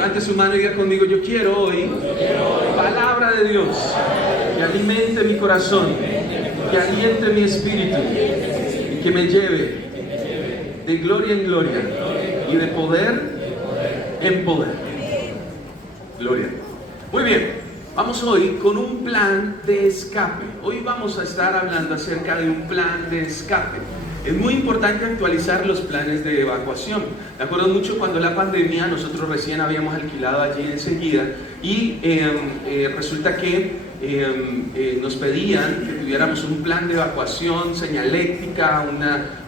Levante su mano y diga conmigo: yo quiero hoy palabra de Dios que alimente mi corazón, que aliente mi espíritu y que me lleve de gloria en gloria y de poder en poder. Gloria. Muy bien, vamos hoy con un plan de escape. Hoy vamos a estar hablando acerca de un plan de escape. Es muy importante actualizar los planes de evacuación. Me acuerdo mucho cuando la pandemia, nosotros recién habíamos alquilado allí enseguida y resulta que nos pedían que tuviéramos un plan de evacuación, señaléctica,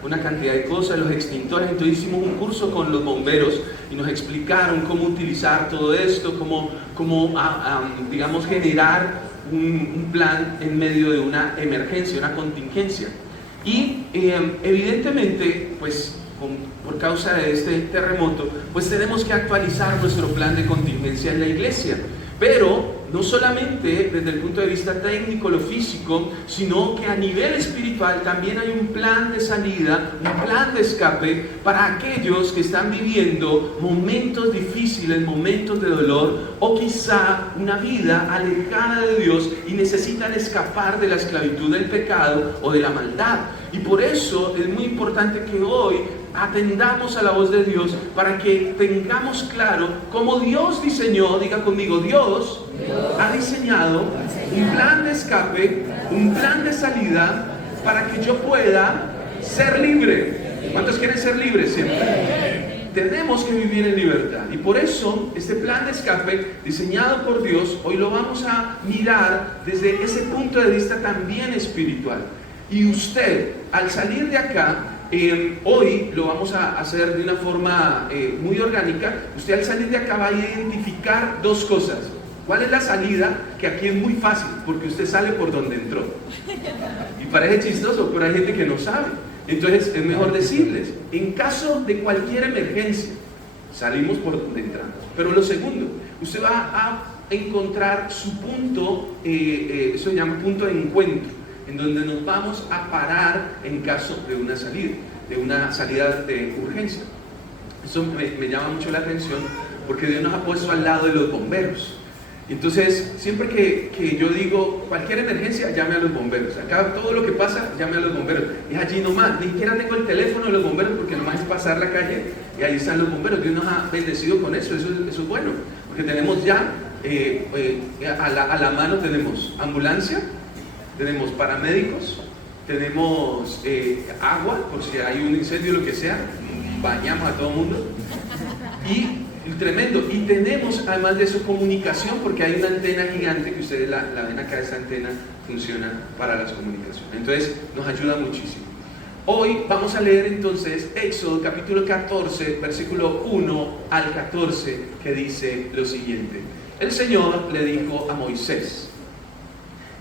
una cantidad de cosas, los extintores. Entonces hicimos un curso con los bomberos y nos explicaron cómo utilizar todo esto, cómo digamos, generar un plan en medio de una emergencia, una contingencia. Y evidentemente, pues por causa de este terremoto, pues tenemos que actualizar nuestro plan de contingencia en la iglesia. Pero no solamente desde el punto de vista técnico, lo físico, sino que a nivel espiritual también hay un plan de salida, un plan de escape para aquellos que están viviendo momentos difíciles, momentos de dolor, o quizá una vida alejada de Dios y necesitan escapar de la esclavitud del pecado o de la maldad. Y por eso es muy importante que hoy atendamos a la voz de Dios para que tengamos claro cómo Dios diseñó, diga conmigo, Dios ha diseñado un plan de escape, un plan de salida para que yo pueda ser libre. ¿Cuántos quieren ser libres siempre? Tenemos que vivir en libertad y por eso este plan de escape diseñado por Dios hoy lo vamos a mirar desde ese punto de vista también espiritual. Y usted, al salir de acá, hoy lo vamos a hacer de una forma muy orgánica. Usted al salir de acá va a identificar dos cosas. ¿Cuál es la salida? Que aquí es muy fácil, porque usted sale por donde entró. Y parece chistoso, pero hay gente que no sabe. Entonces es mejor decirles, en caso de cualquier emergencia, salimos por donde entramos. Pero lo segundo, usted va a encontrar su punto, eso se llama punto de encuentro, en donde nos vamos a parar en caso de una salida de urgencia. Eso me llama mucho la atención porque Dios nos ha puesto al lado de los bomberos. Entonces, siempre que yo digo cualquier emergencia, llame a los bomberos. Acá todo lo que pasa, llame a los bomberos. Es allí nomás, ni siquiera tengo el teléfono de los bomberos porque nomás es pasar la calle y ahí están los bomberos. Dios nos ha bendecido con eso es bueno, porque tenemos ya a la mano tenemos ambulancia, tenemos paramédicos, tenemos agua por si hay un incendio o lo que sea, bañamos a todo el mundo y tremendo, y tenemos además de eso comunicación porque hay una antena gigante que ustedes la ven acá. Esta antena funciona para las comunicaciones, entonces nos ayuda muchísimo. Hoy vamos a leer entonces Éxodo capítulo 14 versículo 1 al 14, que dice lo siguiente: el Señor le dijo a Moisés: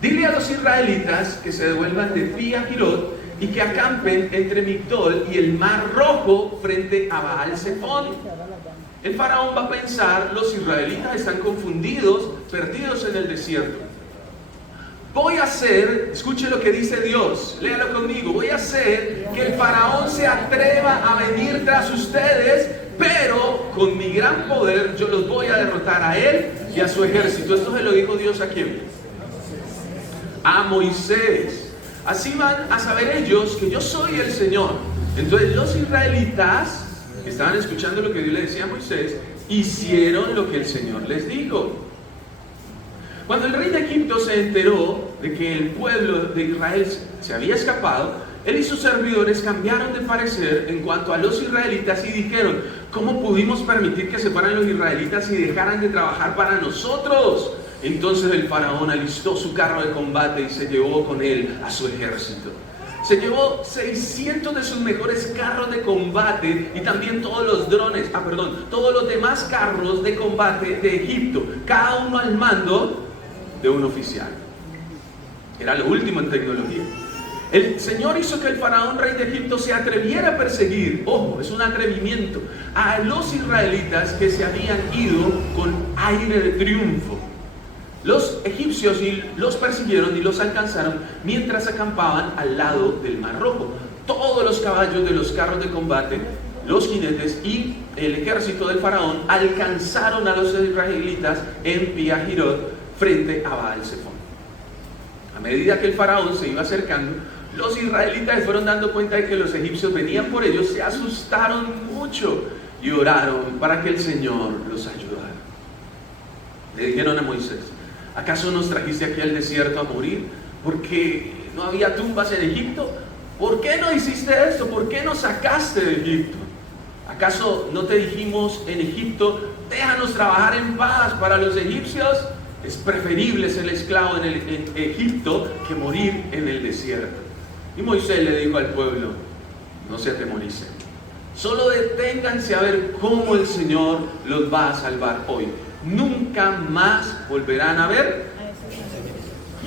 dile a los israelitas que se devuelvan de Pi Hahirot y que acampen entre Migdol y el Mar Rojo frente a Baal-Zephón. El faraón va a pensar, los israelitas están confundidos, perdidos en el desierto. Voy a hacer, escuche lo que dice Dios, léalo conmigo, voy a hacer que el faraón se atreva a venir tras ustedes, pero con mi gran poder yo los voy a derrotar a él y a su ejército. Esto se lo dijo Dios a quién? A Moisés. Así van a saber ellos que yo soy el Señor. Entonces los israelitas que estaban escuchando lo que Dios le decía a Moisés hicieron lo que el Señor les dijo. Cuando el rey de Egipto se enteró de que el pueblo de Israel se había escapado, él y sus servidores cambiaron de parecer en cuanto a los israelitas y dijeron: ¿cómo pudimos permitir que se fueran los israelitas y dejaran de trabajar para nosotros? Entonces el faraón alistó su carro de combate y se llevó con él a su ejército. Se llevó 600 de sus mejores carros de combate y también todos los drones, todos los demás carros de combate de Egipto, cada uno al mando de un oficial. Era lo último en tecnología. El Señor hizo que el faraón, rey de Egipto, se atreviera a perseguir, ojo, es un atrevimiento, a los israelitas que se habían ido con aire de triunfo. Los egipcios los persiguieron y los alcanzaron mientras acampaban al lado del Mar Rojo. Todos los caballos de los carros de combate los jinetes y el ejército del faraón alcanzaron a los israelitas en Pi-Hahirot frente a Baal-Zephón. A medida que el faraón se iba acercando, los israelitas se fueron dando cuenta de que los egipcios venían por ellos, se asustaron mucho y oraron para que el Señor los ayudara. Le dijeron a Moisés: ¿acaso nos trajiste aquí al desierto a morir? Porque no había tumbas en Egipto. ¿Por qué no hiciste esto? ¿Por qué nos sacaste de Egipto? ¿Acaso no te dijimos en Egipto: déjanos trabajar en paz? Para los egipcios es preferible ser esclavo en Egipto que morir en el desierto. Y Moisés le dijo al pueblo: no se atemoricen, solo deténganse a ver cómo el Señor los va a salvar hoy. Nunca más volverán a ver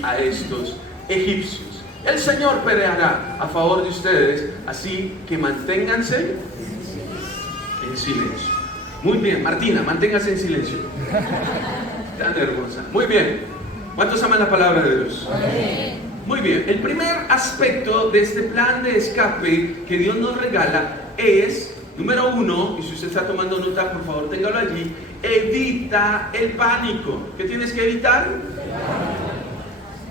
a estos egipcios. El Señor peleará a favor de ustedes, así que manténganse en silencio. Muy bien, Martina, manténgase en silencio. Tan hermosa. Muy bien. ¿Cuántos aman la palabra de Dios? Amén. Muy bien. El primer aspecto de este plan de escape que Dios nos regala es, número 1, y si usted está tomando nota, por favor, téngalo allí: evita el pánico. ¿Qué tienes que evitar?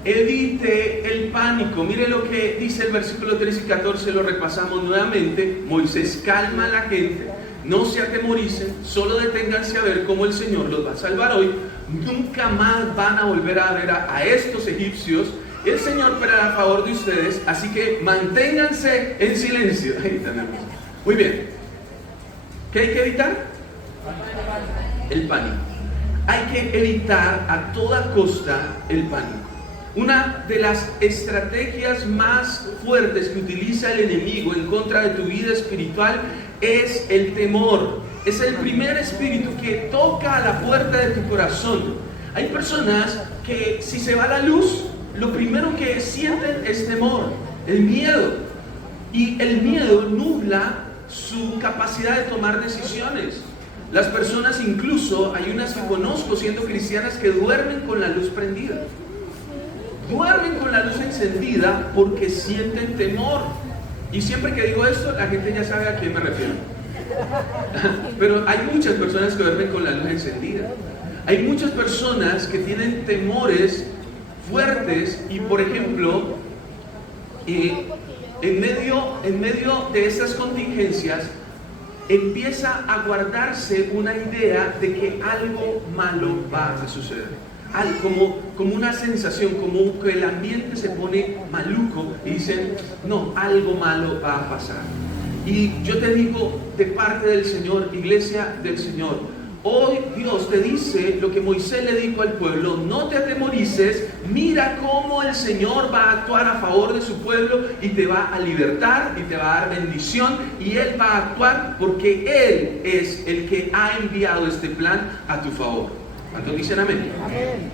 Evite el pánico. Mire lo que dice el versículo 13 y 14, lo repasamos nuevamente. Moisés calma a la gente: no se atemoricen, solo deténganse a ver cómo el Señor los va a salvar hoy. Nunca más van a volver a ver a estos egipcios. El Señor peleará a favor de ustedes, así que manténganse en silencio. Muy bien. ¿Qué hay que evitar? El pánico. Hay que evitar a toda costa el pánico. Una de las estrategias más fuertes que utiliza el enemigo en contra de tu vida espiritual es el temor. Es el primer espíritu que toca a la puerta de tu corazón. Hay personas que, si se va la luz, lo primero que sienten es temor, el miedo. Y el miedo nubla su capacidad de tomar decisiones. Las personas, incluso hay unas que conozco siendo cristianas, que duermen con la luz prendida. Duermen con la luz encendida porque sienten temor. Y siempre que digo esto, la gente ya sabe a quién me refiero. Pero hay muchas personas que duermen con la luz encendida. Hay muchas personas que tienen temores fuertes y, por ejemplo, en medio de estas contingencias empieza a guardarse una idea de que algo malo va a suceder. Como una sensación, como que el ambiente se pone maluco y dicen: no, algo malo va a pasar. Y yo te digo, de parte del Señor, iglesia del Señor, hoy Dios te dice lo que Moisés le dijo al pueblo: no te atemorices, mira cómo el Señor va a actuar a favor de su pueblo y te va a libertar y te va a dar bendición, y Él va a actuar porque Él es el que ha enviado este plan a tu favor. ¿Cuántos dicen amén? Amén.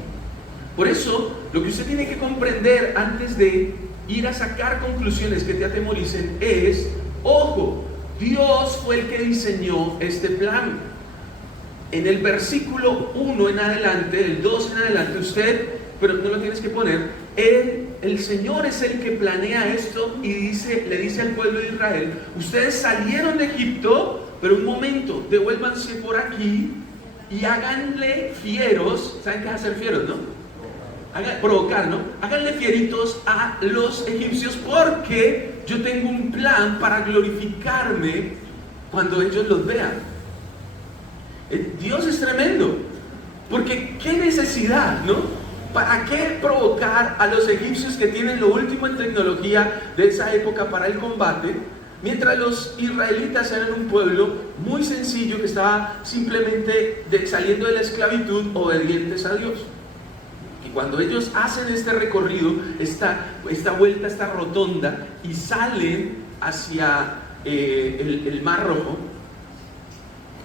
Por eso, lo que usted tiene que comprender antes de ir a sacar conclusiones que te atemoricen es: ojo, Dios fue el que diseñó este plan. En el versículo 1 en adelante, el 2 en adelante, pero no lo tienes que poner, el Señor es el que planea esto y le dice al pueblo de Israel: ustedes salieron de Egipto, pero un momento, devuélvanse por aquí y háganle fieros. ¿Saben qué es hacer fieros, no? Provocar, ¿no? Háganle fieritos a los egipcios, porque yo tengo un plan para glorificarme cuando ellos los vean. Dios es tremendo, porque qué necesidad, ¿no? ¿Para qué provocar a los egipcios, que tienen lo último en tecnología de esa época para el combate, mientras los israelitas eran un pueblo muy sencillo que estaba simplemente saliendo de la esclavitud, obedientes a Dios? Y cuando ellos hacen este recorrido, esta vuelta, esta rotonda, y salen hacia el Mar Rojo,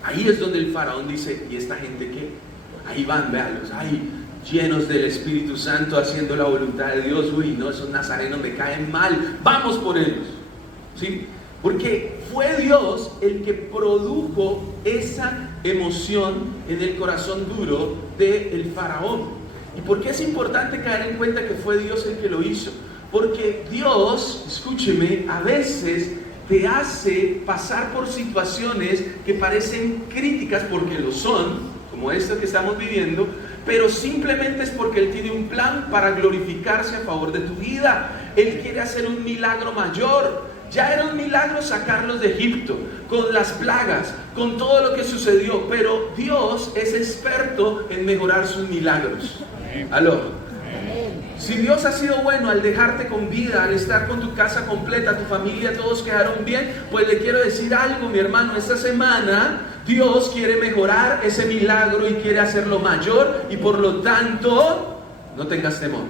ahí es donde el faraón dice: ¿y esta gente qué? Ahí van, véanlos, ahí llenos del Espíritu Santo, haciendo la voluntad de Dios. Uy, no, esos nazarenos me caen mal, vamos por ellos, ¿sí? Porque fue Dios el que produjo esa emoción en el corazón duro del faraón. ¿Y por qué es importante caer en cuenta que fue Dios el que lo hizo? Porque Dios, escúcheme, a veces te hace pasar por situaciones que parecen críticas porque lo son, como esto que estamos viviendo, pero simplemente es porque Él tiene un plan para glorificarse a favor de tu vida. Él quiere hacer un milagro mayor. Ya era un milagro sacarlos de Egipto, con las plagas, con todo lo que sucedió, pero Dios es experto en mejorar sus milagros. ¿Aló? Si Dios ha sido bueno al dejarte con vida, al estar con tu casa completa, tu familia, todos quedaron bien, pues le quiero decir algo, mi hermano, esta semana Dios quiere mejorar ese milagro y quiere hacerlo mayor, y por lo tanto, no tengas temor.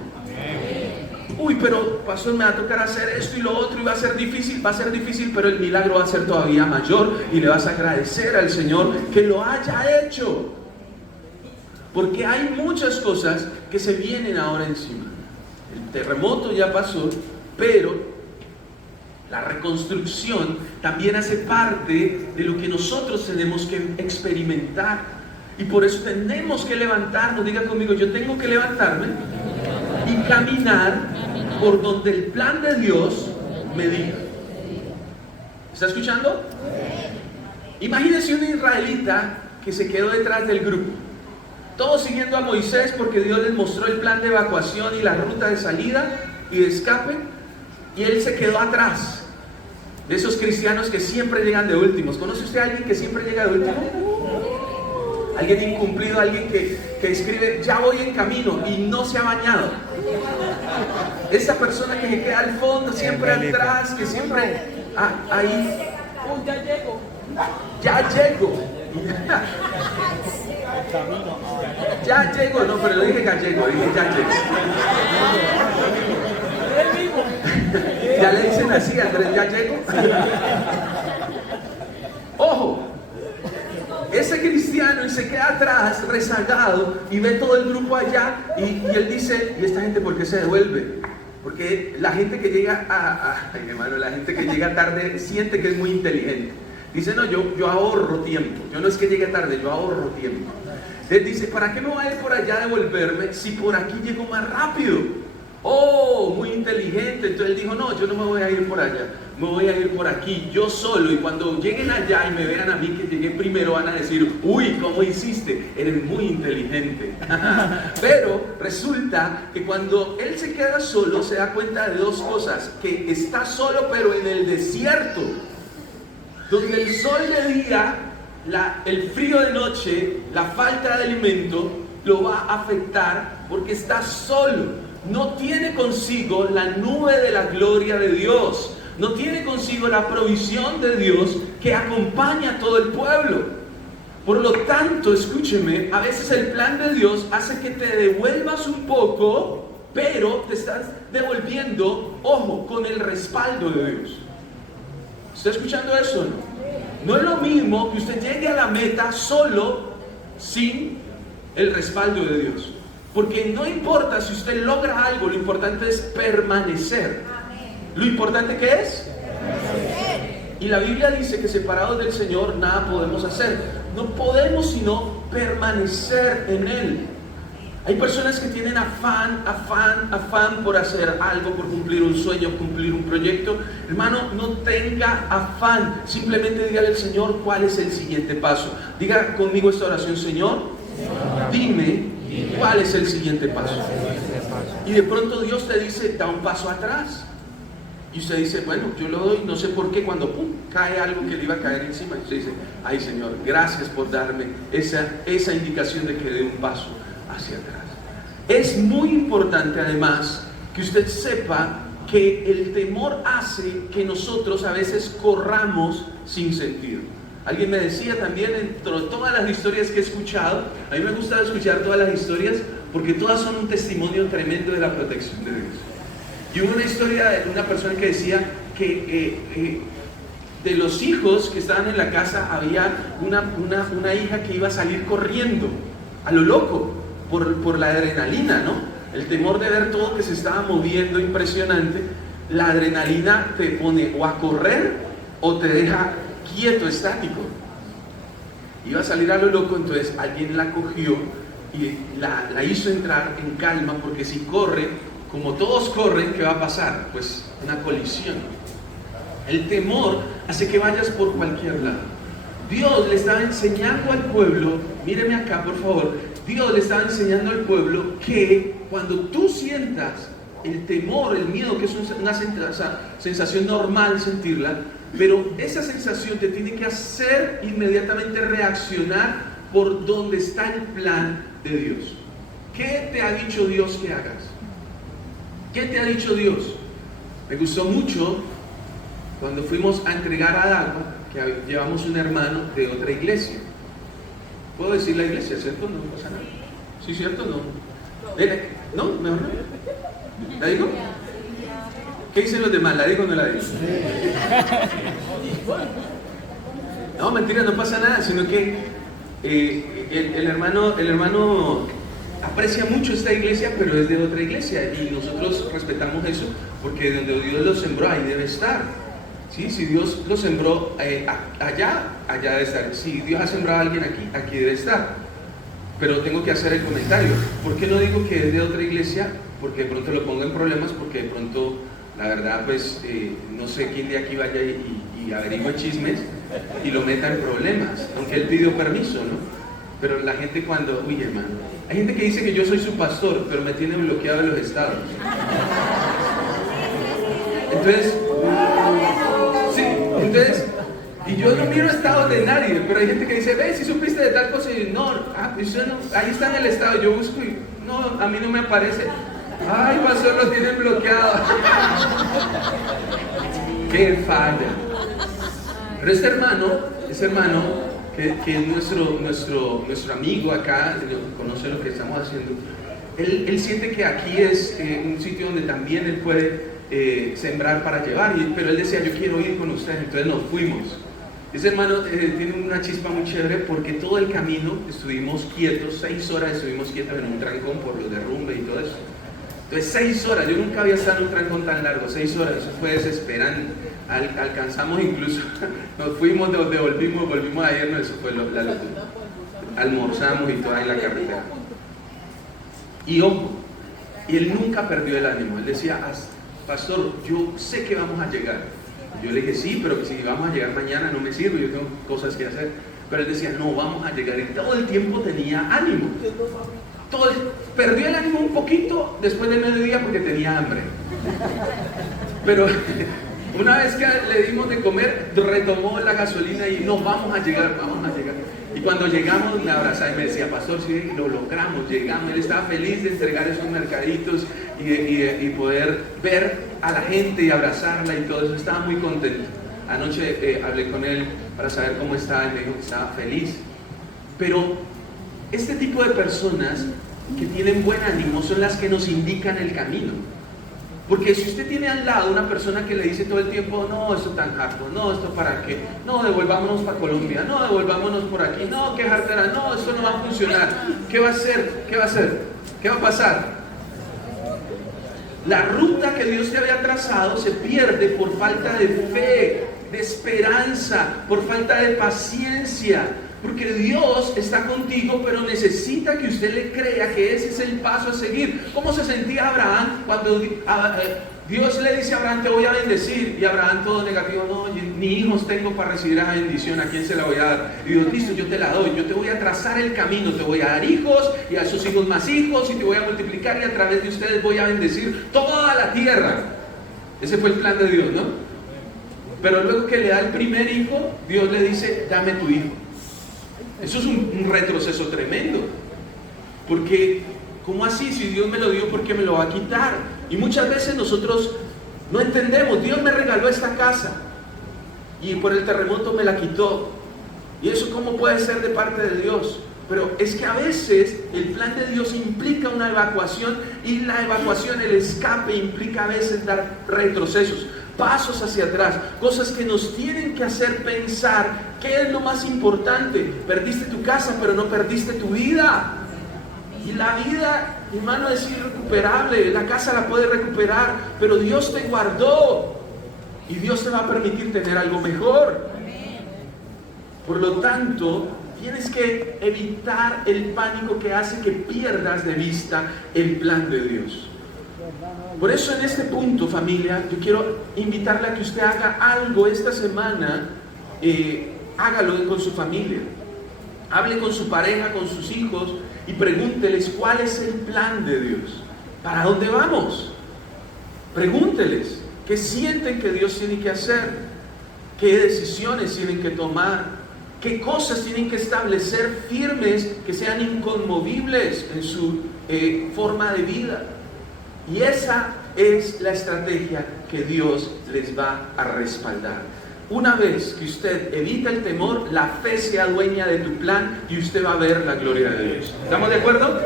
Uy, pero pastor, me va a tocar hacer esto y lo otro y va a ser difícil, pero el milagro va a ser todavía mayor y le vas a agradecer al Señor que lo haya hecho. Porque hay muchas cosas que se vienen ahora encima. El terremoto ya pasó, pero la reconstrucción también hace parte de lo que nosotros tenemos que experimentar. Y por eso tenemos que levantarnos. Diga conmigo, yo tengo que levantarme y caminar por donde el plan de Dios me diga. ¿Está escuchando? Imagínese un israelita que se quedó detrás del grupo, todos siguiendo a Moisés porque Dios les mostró el plan de evacuación y la ruta de salida y de escape, y él se quedó atrás. De esos cristianos que siempre llegan de últimos. ¿Conoce usted a alguien que siempre llega de último? Alguien incumplido, alguien que escribe, ya voy en camino, y no se ha bañado. Esa persona que se queda al fondo, siempre atrás, que siempre ahí. Ya llego. Ya llego, no, pero no dije gallego, dije ya llego. Ya le dicen así, Andrés, ya llego. Ojo, ese cristiano y se queda atrás, rezagado, y ve todo el grupo allá, y él dice, ¿y esta gente por qué se devuelve? Porque la gente que llega hermano, la gente que llega tarde siente que es muy inteligente. Dice, no, yo ahorro tiempo. Yo no es que llegue tarde, yo ahorro tiempo. Él dice, ¿para qué me voy a ir por allá a devolverme si por aquí llego más rápido? Oh, muy inteligente. Entonces él dijo, no, yo no me voy a ir por allá, me voy a ir por aquí, yo solo. Y cuando lleguen allá y me vean a mí que llegué primero, van a decir, uy, ¿cómo hiciste? Eres muy inteligente. Pero resulta que cuando él se queda solo, se da cuenta de dos cosas: que está solo pero en el desierto, donde el sol de día, el frío de noche, la falta de alimento lo va a afectar porque está solo. No tiene consigo la nube de la gloria de Dios, no tiene consigo la provisión de Dios que acompaña a todo el pueblo. Por lo tanto, escúcheme, a veces el plan de Dios hace que te devuelvas un poco, pero te estás devolviendo, ojo, con el respaldo de Dios. ¿Está escuchando eso o no? No es lo mismo que usted llegue a la meta solo, sin el respaldo de Dios. Porque no importa si usted logra algo, lo importante es permanecer. ¿Lo importante qué es? Y la Biblia dice que separados del Señor nada podemos hacer. No podemos sino permanecer en Él. Hay personas que tienen afán por hacer algo, por cumplir un sueño, cumplir un proyecto. Hermano, no tenga afán. Simplemente dígale al Señor cuál es el siguiente paso. Diga conmigo esta oración: Señor, dime cuál es el siguiente paso. Y de pronto Dios te dice, da un paso atrás. Y usted dice, bueno, yo lo doy, no sé por qué, cuando pum, cae algo que le iba a caer encima. Y usted dice, ay Señor, gracias por darme esa indicación de que dé un paso hacia atrás. Es muy importante además que usted sepa que el temor hace que nosotros a veces corramos sin sentido. Alguien me decía también, entre todas las historias que he escuchado, a mí me gusta escuchar todas las historias porque todas son un testimonio tremendo de la protección de Dios. Y hubo una historia de una persona que decía que de los hijos que estaban en la casa había una hija que iba a salir corriendo a lo loco por la adrenalina, ¿no? El temor de ver todo que se estaba moviendo impresionante. La adrenalina te pone o a correr o te deja quieto, estático. Iba a salir a lo loco, entonces alguien la cogió y la hizo entrar en calma, porque si corre, como todos corren, ¿qué va a pasar? Pues una colisión. El temor hace que vayas por cualquier lado. Dios le estaba enseñando al pueblo, míreme acá por favor, Dios le estaba enseñando al pueblo que cuando tú sientas el temor, el miedo, que es una sensación normal sentirla, pero esa sensación te tiene que hacer inmediatamente reaccionar por donde está el plan de Dios. ¿Qué te ha dicho Dios que hagas? ¿Qué te ha dicho Dios? Me gustó mucho cuando fuimos a entregar al agua, que llevamos un hermano de otra iglesia. ¿Puedo decir la iglesia, cierto? No pasa nada. ¿Sí, cierto? No. ¿No? ¿Mejor no? ¿La digo? ¿Qué dicen los demás? ¿La digo o no la digo? No, mentira, no pasa nada, sino que el hermano aprecia mucho esta iglesia, pero es de otra iglesia y nosotros respetamos eso porque donde Dios lo sembró, ahí debe estar. ¿Sí? Si Dios lo sembró allá debe estar. Si Dios ha sembrado a alguien aquí debe estar. Pero tengo que hacer el comentario. ¿Por qué no digo que es de otra iglesia? Porque de pronto lo pongo en problemas, porque de pronto, la verdad, pues, no sé quién de aquí vaya y averigüe chismes y lo meta en problemas, aunque él pidió permiso, ¿no? Pero la gente cuando, uy hermano, hay gente que dice que yo soy su pastor, pero me tiene bloqueado de los estados. Entonces, y yo no miro estados de nadie, pero hay gente que dice, ve, si supiste de tal cosa, y no, ahí está en el estado, yo busco y no, a mí no me aparece. Ay, pastor, lo tienen bloqueado. ¡Qué falla! Pero ese hermano que es nuestro amigo acá, conoce lo que estamos haciendo, él siente que aquí es un sitio donde también él puede sembrar para llevar, pero él decía, yo quiero ir con ustedes, entonces nos fuimos. Ese hermano tiene una chispa muy chévere porque todo el camino estuvimos quietos, 6 horas estuvimos quietos en un trancón por los derrumbes y todo eso. Entonces 6 horas, yo nunca había estado en un trancón tan largo, 6 horas, eso fue desesperante. Alcanzamos incluso, nos fuimos, volvimos a irnos, eso fue la locura. Almorzamos y toda en la carretera. Y él nunca perdió el ánimo, él decía, pastor, yo sé que vamos a llegar. Yo le dije, sí, pero si vamos a llegar mañana no me sirve, yo tengo cosas que hacer. Pero él decía, no, vamos a llegar. Y todo el tiempo tenía ánimo. Perdió el ánimo un poquito después del mediodía porque tenía hambre. Pero una vez que le dimos de comer, retomó la gasolina y no, vamos a llegar. Y cuando llegamos me abrazaba y me decía, pastor, sí, lo logramos, llegamos. Él estaba feliz de entregar esos mercaditos y poder ver a la gente y abrazarla y todo eso, estaba muy contento. Anoche hablé con él para saber cómo estaba y me dijo que estaba feliz. Pero este tipo de personas que tienen buen ánimo son las que nos indican el camino. Porque si usted tiene al lado una persona que le dice todo el tiempo, no, esto tan harto, no, esto para qué, no, devolvámonos para Colombia, no, devolvámonos por aquí, no, qué jartera, no, esto no va a funcionar, ¿qué va a hacer? ¿Qué va a pasar? La ruta que Dios te había trazado se pierde por falta de fe, de esperanza, por falta de paciencia. Porque Dios está contigo, pero necesita que usted le crea que ese es el paso a seguir. ¿Cómo se sentía Abraham cuando Dios le dice a Abraham, te voy a bendecir? Y Abraham todo negativo, no, ni hijos tengo para recibir esa bendición, ¿a quién se la voy a dar? Y Dios, listo, yo te la doy, yo te voy a trazar el camino, te voy a dar hijos, y a esos hijos más hijos, y te voy a multiplicar, y a través de ustedes voy a bendecir toda la tierra. Ese fue el plan de Dios, ¿no? Pero luego que le da el primer hijo, Dios le dice, dame tu hijo. Eso es un retroceso tremendo, porque ¿cómo así? Si Dios me lo dio, ¿por qué me lo va a quitar? Y muchas veces nosotros no entendemos, Dios me regaló esta casa y por el terremoto me la quitó, y eso ¿cómo puede ser de parte de Dios? Pero es que a veces el plan de Dios implica una evacuación, y la evacuación, el escape, implica a veces dar retrocesos, pasos hacia atrás, cosas que nos tienen que hacer pensar qué es lo más importante. Perdiste tu casa, pero no perdiste tu vida. Y la vida, hermano, es irrecuperable. La casa la puede recuperar, pero Dios te guardó y Dios te va a permitir tener algo mejor. Por lo tanto, tienes que evitar el pánico que hace que pierdas de vista el plan de Dios. Por eso en este punto, familia, yo quiero invitarle a que usted haga algo esta semana. Hágalo con su familia. Hable con su pareja, con sus hijos y pregúnteles cuál es el plan de Dios. ¿Para dónde vamos? Pregúnteles qué sienten que Dios tiene que hacer, qué decisiones tienen que tomar, qué cosas tienen que establecer firmes, que sean inconmovibles en su forma de vida. Y esa es la estrategia que Dios les va a respaldar. Una vez que usted evita el temor, la fe se adueña de tu plan y usted va a ver la gloria de Dios. ¿Estamos de acuerdo?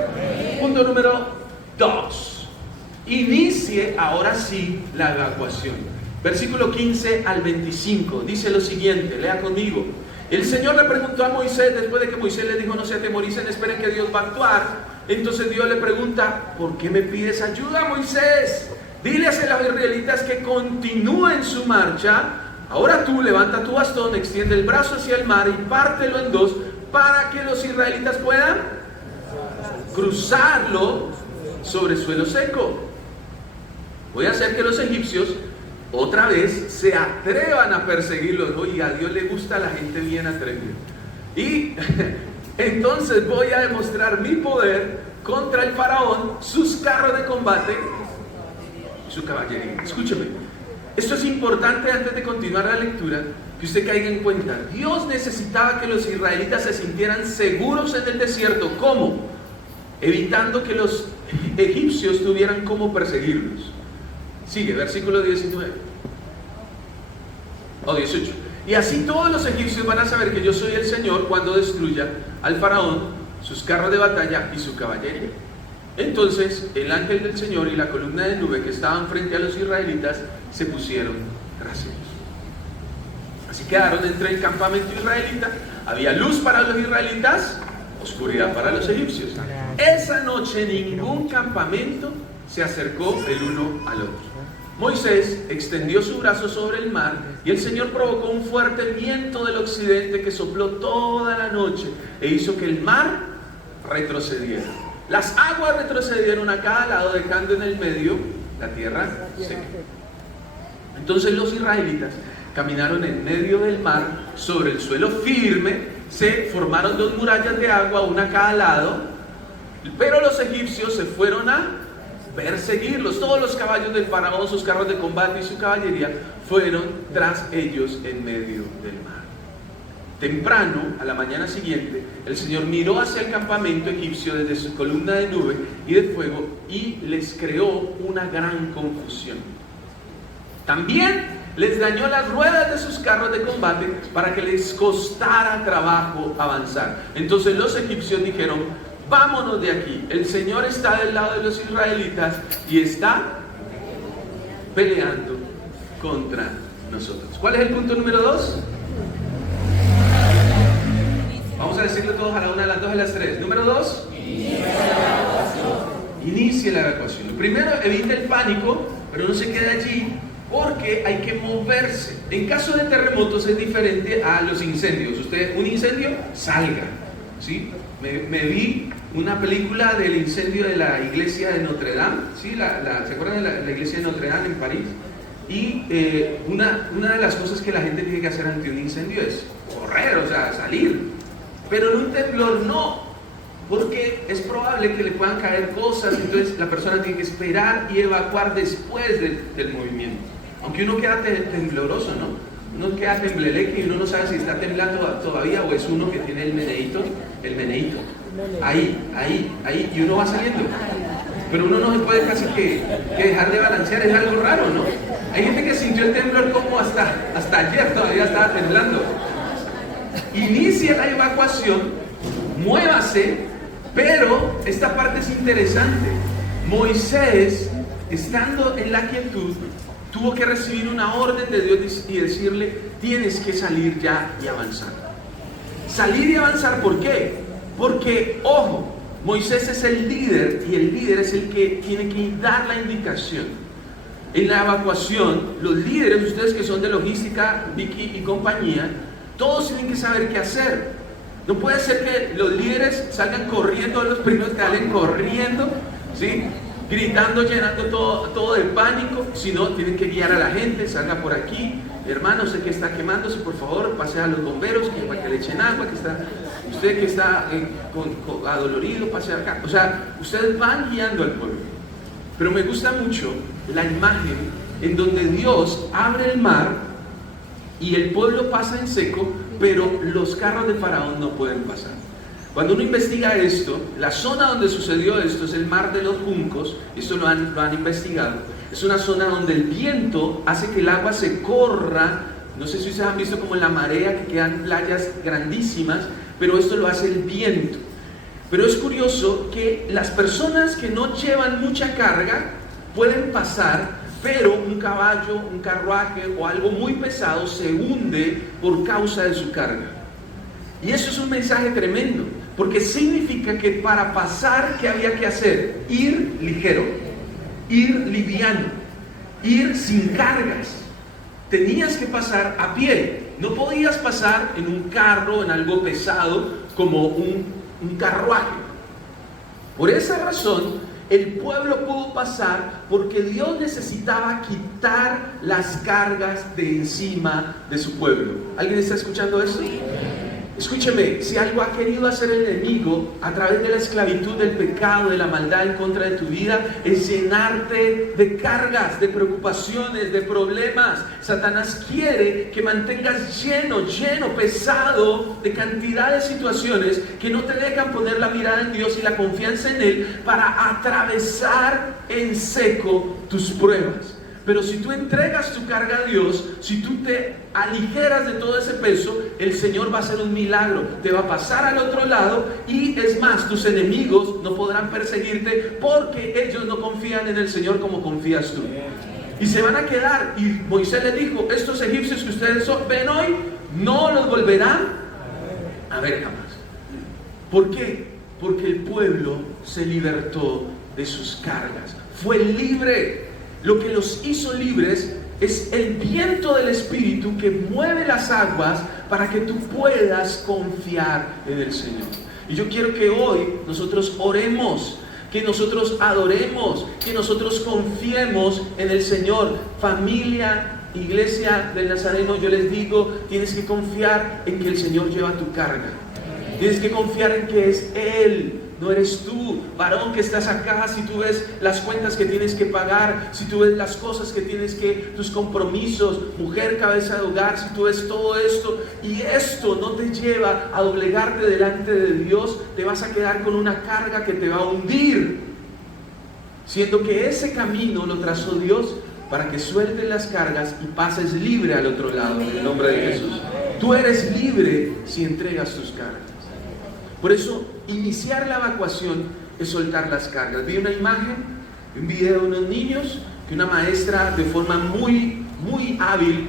Punto número 2. Inicie ahora sí la evacuación. Versículo 15 al 25. Dice lo siguiente, lea conmigo. El Señor le preguntó a Moisés, después de que Moisés le dijo, no se atemoricen, esperen que Dios va a actuar. Entonces Dios le pregunta, ¿por qué me pides ayuda, Moisés? Diles a los israelitas que continúen su marcha. Ahora tú levanta tu bastón, extiende el brazo hacia el mar y pártelo en dos para que los israelitas puedan cruzarlo sobre suelo seco. Voy a hacer que los egipcios otra vez se atrevan a perseguirlos. Oiga, a Dios le gusta a la gente bien atrevida. Y entonces voy a demostrar mi poder contra el faraón, sus carros de combate y su caballería. Escúcheme. Esto es importante antes de continuar la lectura, que usted caiga en cuenta. Dios necesitaba que los israelitas se sintieran seguros en el desierto. ¿Cómo? Evitando que los egipcios tuvieran cómo perseguirlos. Sigue, versículo 19 o 18. Y así todos los egipcios van a saber que yo soy el Señor cuando destruya al faraón, sus carros de batalla y su caballería. Entonces el ángel del Señor y la columna de nube que estaban frente a los israelitas se pusieron tras ellos. Así quedaron entre el campamento israelita. Había luz para los israelitas, oscuridad para los egipcios. Esa noche ningún campamento se acercó el uno al otro. Moisés extendió su brazo sobre el mar y el Señor provocó un fuerte viento del occidente que sopló toda la noche e hizo que el mar retrocediera. Las aguas retrocedieron a cada lado, dejando en el medio la tierra seca. Entonces los israelitas caminaron en medio del mar sobre el suelo firme, se formaron dos murallas de agua, una a cada lado, pero los egipcios se fueron a perseguirlos. Todos los caballos del faraón, sus carros de combate y su caballería fueron tras ellos en medio del mar. Temprano, a la mañana siguiente, el Señor miró hacia el campamento egipcio desde su columna de nube y de fuego y les creó una gran confusión. También les dañó las ruedas de sus carros de combate para que les costara trabajo avanzar. Entonces los egipcios dijeron, vámonos de aquí. El Señor está del lado de los israelitas y está peleando contra nosotros. ¿Cuál es el punto número 2? Vamos a decirlo todos a la una, a las dos, a las tres. Número 2. Inicie la evacuación. Lo primero, evite el pánico, pero no se quede allí porque hay que moverse. En caso de terremotos es diferente a los incendios. Usted, un incendio, salga. ¿Sí? Me vi una película del incendio de la iglesia de Notre Dame. ¿Sí? ¿Se acuerdan de la iglesia de Notre Dame en París? Y una de las cosas que la gente tiene que hacer ante un incendio es correr, o sea, salir. Pero en un temblor no, porque es probable que le puedan caer cosas, entonces la persona tiene que esperar y evacuar después del movimiento. Aunque uno queda tembloroso, ¿no? Uno queda tembleleque y uno no sabe si está temblando todavía o es uno que tiene el meneíto. Ahí, y uno va saliendo. Pero uno no se puede casi que dejar de balancear, es algo raro, ¿no? Hay gente que sintió el temblor como hasta ayer todavía estaba temblando. Inicia la evacuación, muévase, pero esta parte es interesante. Moisés, estando en la quietud, tuvo que recibir una orden de Dios y decirle, tienes que salir ya y avanzar. Salir y avanzar, ¿por qué? Porque, ojo, Moisés es el líder y el líder es el que tiene que dar la indicación. En la evacuación, los líderes, ustedes que son de logística, Vicky y compañía, todos tienen que saber qué hacer. No puede ser que los líderes salgan corriendo, los primeros que salen corriendo, ¿sí? gritando, llenando todo de pánico. Si no, tienen que guiar a la gente, salga por aquí, hermano, usted que está quemándose, por favor, pase a los bomberos para que le echen agua, usted que está adolorido, pase acá. O sea, ustedes van guiando al pueblo. Pero me gusta mucho la imagen en donde Dios abre el mar y el pueblo pasa en seco, pero los carros de Faraón no pueden pasar. Cuando uno investiga esto, la zona donde sucedió esto es el mar de los juncos. Esto lo han investigado. Es una zona donde el viento hace que el agua se corra. No sé si ustedes han visto como en la marea, que quedan playas grandísimas, pero esto lo hace el viento. Pero es curioso que las personas que no llevan mucha carga pueden pasar, pero un caballo, un carruaje o algo muy pesado se hunde por causa de su carga. Y eso es un mensaje tremendo, porque significa que para pasar, ¿qué había que hacer? Ir ligero, ir liviano, ir sin cargas. Tenías que pasar a pie, no podías pasar en un carro, en algo pesado como un carruaje. Por esa razón, el pueblo pudo pasar porque Dios necesitaba quitar las cargas de encima de su pueblo. ¿Alguien está escuchando eso? Escúcheme, si algo ha querido hacer el enemigo a través de la esclavitud, del pecado, de la maldad en contra de tu vida, es llenarte de cargas, de preocupaciones, de problemas. Satanás quiere que mantengas lleno, pesado de cantidad de situaciones que no te dejan poner la mirada en Dios y la confianza en Él para atravesar en seco tus pruebas. Pero si tú entregas tu carga a Dios, si tú te aligeras de todo ese peso, el Señor va a hacer un milagro, te va a pasar al otro lado, y es más, tus enemigos no podrán perseguirte porque ellos no confían en el Señor como confías tú. Y se van a quedar, y Moisés les dijo, estos egipcios que ustedes ven hoy, no los volverán a ver jamás. ¿Por qué? Porque el pueblo se libertó de sus cargas, fue libre. Lo que los hizo libres es el viento del Espíritu que mueve las aguas para que tú puedas confiar en el Señor. Y yo quiero que hoy nosotros oremos, que nosotros adoremos, que nosotros confiemos en el Señor. Familia, iglesia del Nazareno, yo les digo, tienes que confiar en que el Señor lleva tu carga. Tienes que confiar en que es Él. No eres tú, varón que estás acá. Si tú ves las cuentas que tienes que pagar, si tú ves las cosas que tienes que, tus compromisos, mujer cabeza de hogar, si tú ves todo esto y esto no te lleva a doblegarte delante de Dios, te vas a quedar con una carga que te va a hundir, siendo que ese camino lo trazó Dios para que sueltes las cargas y pases libre al otro lado, en el nombre de Jesús. Tú eres libre si entregas tus cargas. Por eso, iniciar la evacuación es soltar las cargas. Vi una imagen, un video de unos niños que una maestra de forma muy hábil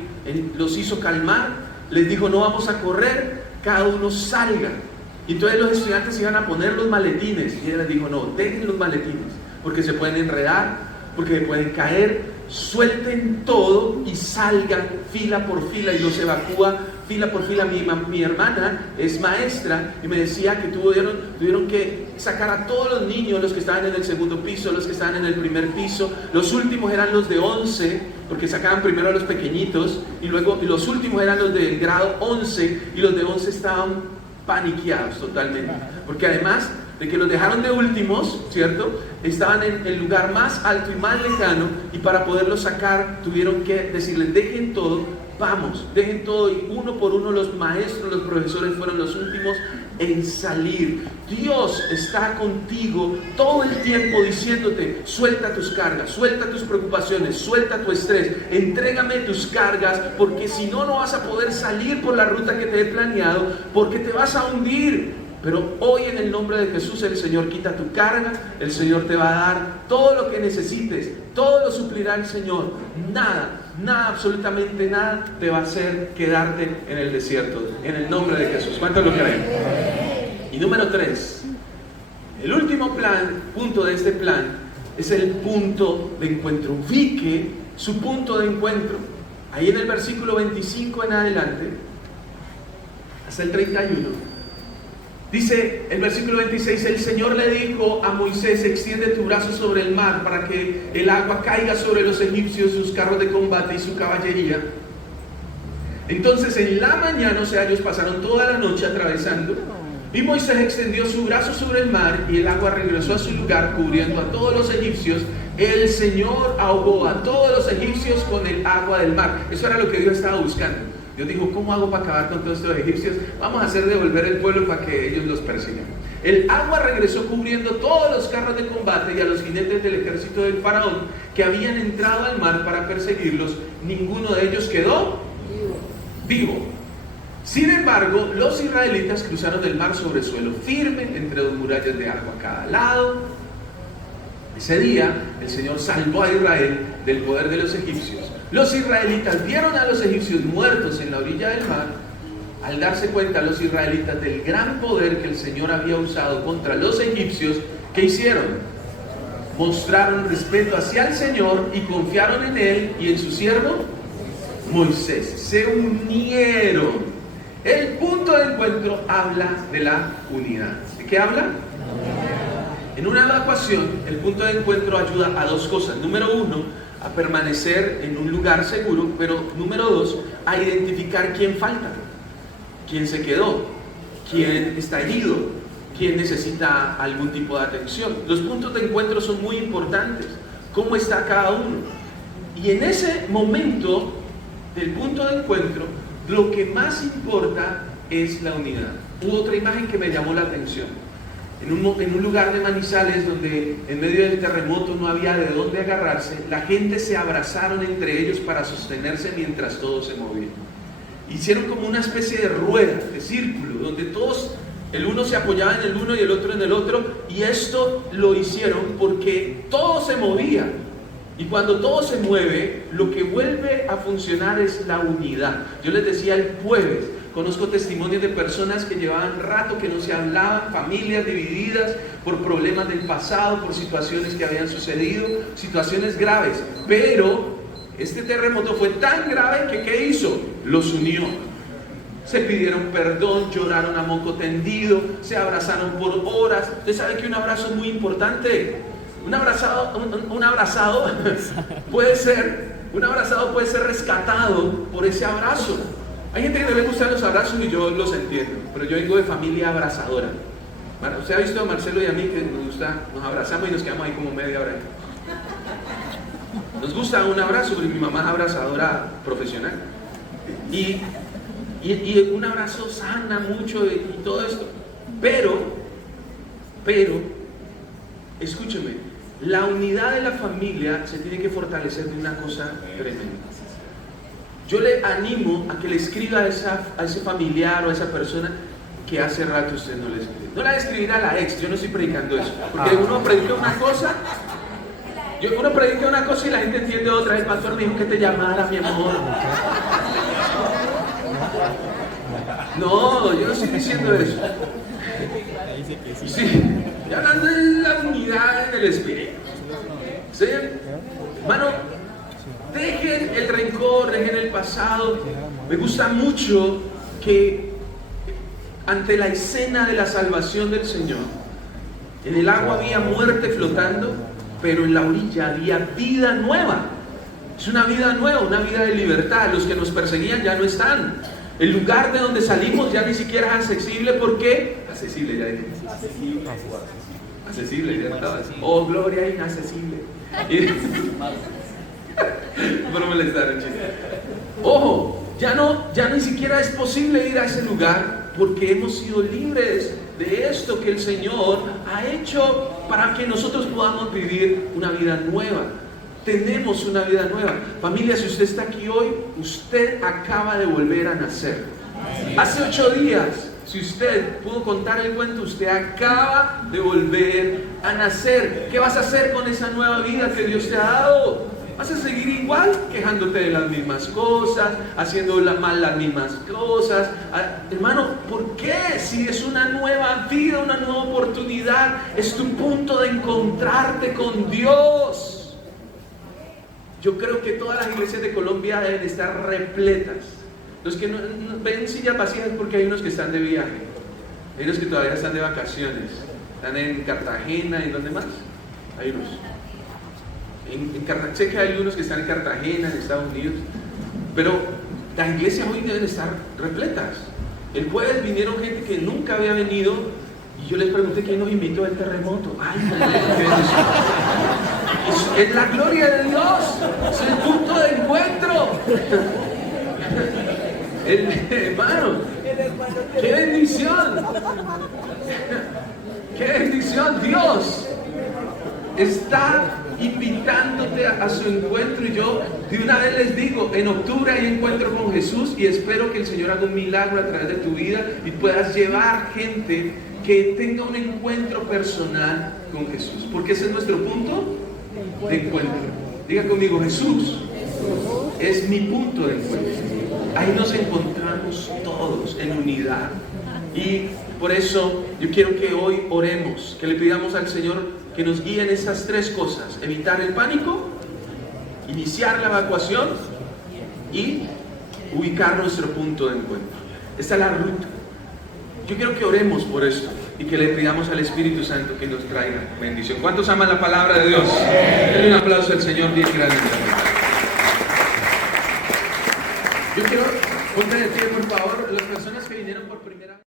los hizo calmar. Les dijo, no vamos a correr, cada uno salga. Y entonces los estudiantes iban a poner los maletines. Y ella les dijo, no, dejen los maletines, porque se pueden enredar, porque pueden caer. Suelten todo y salgan fila por fila y los evacúa fila por fila. Mi hermana es maestra y me decía que tuvieron que sacar a todos los niños, los que estaban en el segundo piso, los que estaban en el primer piso. Los últimos eran los de 11, porque sacaban primero a los pequeñitos, y los últimos eran los del grado 11, y los de 11 estaban paniqueados totalmente, porque además de que los dejaron de últimos, ¿cierto? Estaban en el lugar más alto y más lejano, y para poderlos sacar tuvieron que decirles, dejen todo, vamos, dejen todo, y uno por uno los maestros, los profesores fueron los últimos en salir. Dios está contigo todo el tiempo diciéndote, suelta tus cargas, suelta tus preocupaciones, suelta tu estrés, entrégame tus cargas, porque si no, no vas a poder salir por la ruta que te he planeado, porque te vas a hundir. Pero hoy, en el nombre de Jesús, el Señor quita tu carga, el Señor te va a dar todo lo que necesites, todo lo suplirá el Señor. Nada, absolutamente nada te va a hacer quedarte en el desierto, en el nombre de Jesús. ¿Cuántos lo creen? Y número 3, el último punto de este plan es el punto de encuentro. Ubique su punto de encuentro. Ahí en el versículo 25 en adelante, hasta el 31. Dice el versículo 26, el Señor le dijo a Moisés, extiende tu brazo sobre el mar para que el agua caiga sobre los egipcios, sus carros de combate y su caballería. Entonces en la mañana, o sea, ellos pasaron toda la noche atravesando, y Moisés extendió su brazo sobre el mar y el agua regresó a su lugar cubriendo a todos los egipcios. El Señor ahogó a todos los egipcios con el agua del mar. Eso era lo que Dios estaba buscando. Dios dijo, ¿cómo hago para acabar con todos estos egipcios? Vamos a hacer devolver el pueblo para que ellos los persigan. El agua regresó cubriendo todos los carros de combate y a los jinetes del ejército del faraón que habían entrado al mar para perseguirlos. Ninguno de ellos quedó vivo. Sin embargo, los israelitas cruzaron el mar sobre suelo firme, entre dos murallas de agua a cada lado. Ese día, el Señor salvó a Israel del poder de los egipcios. Los israelitas vieron a los egipcios muertos en la orilla del mar. Al darse cuenta los israelitas del gran poder que el Señor había usado contra los egipcios, ¿qué hicieron? Mostraron respeto hacia el Señor y confiaron en Él y en su siervo Moisés. Se unieron. El punto de encuentro habla de la unidad. ¿De qué habla? En una evacuación, el punto de encuentro ayuda a dos cosas. Número uno, a permanecer en un lugar seguro, pero número dos, a identificar quién falta, quién se quedó, quién está herido, quién necesita algún tipo de atención. Los puntos de encuentro son muy importantes. ¿Cómo está cada uno? Y en ese momento del punto de encuentro, lo que más importa es la unidad. Hubo otra imagen que me llamó la atención. En un lugar de Manizales donde en medio del terremoto no había de dónde agarrarse, la gente se abrazaron entre ellos para sostenerse mientras todos se movían. Hicieron como una especie de rueda, de círculo, donde todos, el uno se apoyaba en el uno y el otro en el otro, y esto lo hicieron porque todo se movía. Y cuando todo se mueve, lo que vuelve a funcionar es la unidad. Yo les decía el jueves, conozco testimonios de personas que llevaban rato que no se hablaban, familias divididas por problemas del pasado, por situaciones que habían sucedido, situaciones graves. Pero este terremoto fue tan grave que ¿qué hizo? Los unió. Se pidieron perdón, lloraron a moco tendido, se abrazaron por horas. Usted sabe que un abrazo es muy importante. Un abrazado puede ser rescatado por ese abrazo. Hay gente que no le gustan los abrazos y yo los entiendo, pero yo vengo de familia abrazadora. Usted ha visto a Marcelo y a mí que nos abrazamos y nos quedamos ahí como media hora. Nos gusta un abrazo, porque mi mamá es abrazadora profesional. Y un abrazo sana mucho y todo esto. Pero, escúcheme, la unidad de la familia se tiene que fortalecer de una cosa tremenda. Yo le animo a que le escriba a ese familiar o a esa persona que hace rato usted no le escribe. No la de escribir a la ex, yo no estoy predicando eso. Porque uno predica una cosa, y la gente entiende otra. El pastor me dijo que te llamara, mi amor. No, yo no estoy diciendo eso. Sí, ya hablando de la unidad en el espíritu. ¿Sí? Hermano, dejen el rencor, dejen el pasado. Me gusta mucho que ante la escena de la salvación del Señor, en el agua había muerte flotando, pero en la orilla había vida nueva. Es una vida nueva, una vida de libertad. Los que nos perseguían ya no están. El lugar de donde salimos ya ni siquiera es accesible. ¿Por qué? Accesible, ya dije. Accesible, ya estaba. Oh, gloria inaccesible. Por molestar, chiste. Ojo, ya ni siquiera es posible ir a ese lugar porque hemos sido libres de esto que el Señor ha hecho para que nosotros podamos vivir una vida nueva. Tenemos una vida nueva. Familia, si usted está aquí hoy, usted acaba de volver a nacer. Hace 8 días, si usted pudo contar el cuento, usted acaba de volver a nacer. ¿Qué vas a hacer con esa nueva vida que Dios te ha dado? ¿Vas a seguir igual, quejándote de las mismas cosas, haciendo mal las mismas cosas? Hermano, ¿por qué? Si es una nueva vida, una nueva oportunidad, es tu punto de encontrarte con Dios. Yo creo que todas las iglesias de Colombia deben estar repletas. Los que no ven sillas vacías es porque hay unos que están de viaje. Hay unos que todavía están de vacaciones. Están en Cartagena, ¿y dónde más? Hay unos. Sé que hay unos que están en Cartagena, en Estados Unidos. Pero las iglesias hoy deben estar repletas. El jueves vinieron gente que nunca había venido y yo les pregunté quién nos invitó al terremoto. ¡Ay, qué bendición! Es la gloria de Dios, es el punto de encuentro. Hermano, qué bendición, qué bendición. Dios está invitándote a su encuentro, y yo de una vez les digo, en octubre hay encuentro con Jesús y espero que el Señor haga un milagro a través de tu vida y puedas llevar gente que tenga un encuentro personal con Jesús, porque ese es nuestro punto de encuentro. Diga conmigo, Jesús es mi punto de encuentro. Ahí nos encontramos todos en unidad, y por eso yo quiero que hoy oremos, que le pidamos al Señor que nos guíe en estas tres cosas: evitar el pánico, iniciar la evacuación y ubicar nuestro punto de encuentro. Esta es la ruta. Yo quiero que oremos por esto y que le pidamos al Espíritu Santo que nos traiga bendición. ¿Cuántos aman la palabra de Dios? Denle un aplauso al Señor bien grande. Yo quiero, ponte de pie por favor, las personas que vinieron por primera vez.